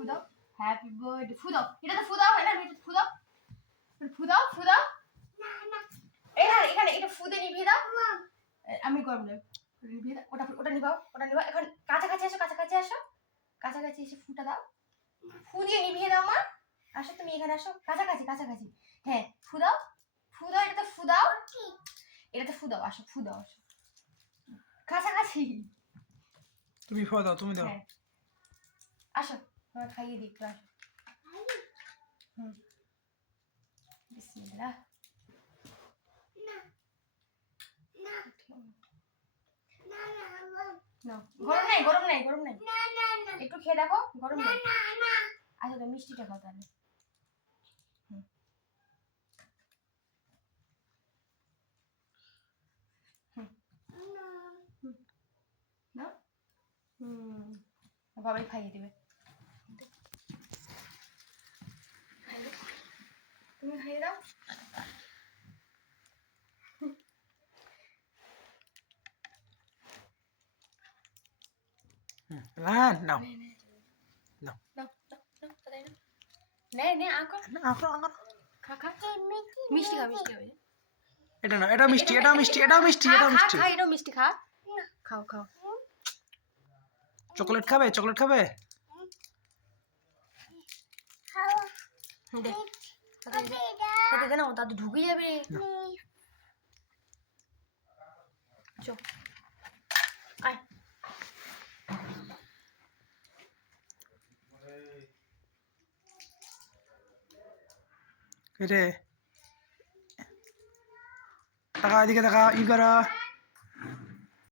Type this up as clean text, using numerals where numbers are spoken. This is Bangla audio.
ফু দাও হ্যাপি বার্থডে ফু দাও এটা তো ফু দাও এটা ফু দাও ফু দাও এখানে এটা ফু দিয়ে নিভিয়ে দাও আমি গরম দেব নিভিয়ে দাও ওটা নিভাও এখন কাছাকাছি আসো কাছাকাছি এসে ফুটা দাও ফু দিয়ে নিভিয়ে দাও মা আসো তুমি এখানে আসো কাছাকাছি হ্যাঁ ফু দাও এটা ফু দাও আসো ফু দাও আসো কাছাকাছি তুমি ফু দাও তুমি দাও হ্যাঁ আসো তোমার খাইয়ে দিই একটু আসো বিসমিল্লাহ গরম নাই একটু খেয়ে দেখো গরম নাই আচ্ছা তো মিষ্টিটা খাও তাহলে বাবাই খাইয়ে দিবে তুমি খাইয়ে দাও নাও নে আঁকো খা মিষ্টি হবে এটা মিষ্টি এটাও মিষ্টি খাও চকলেট খাবে দে না দাদু ঢুকে যাবে চো আয় রে টাকা এদিকে টাকা ই করা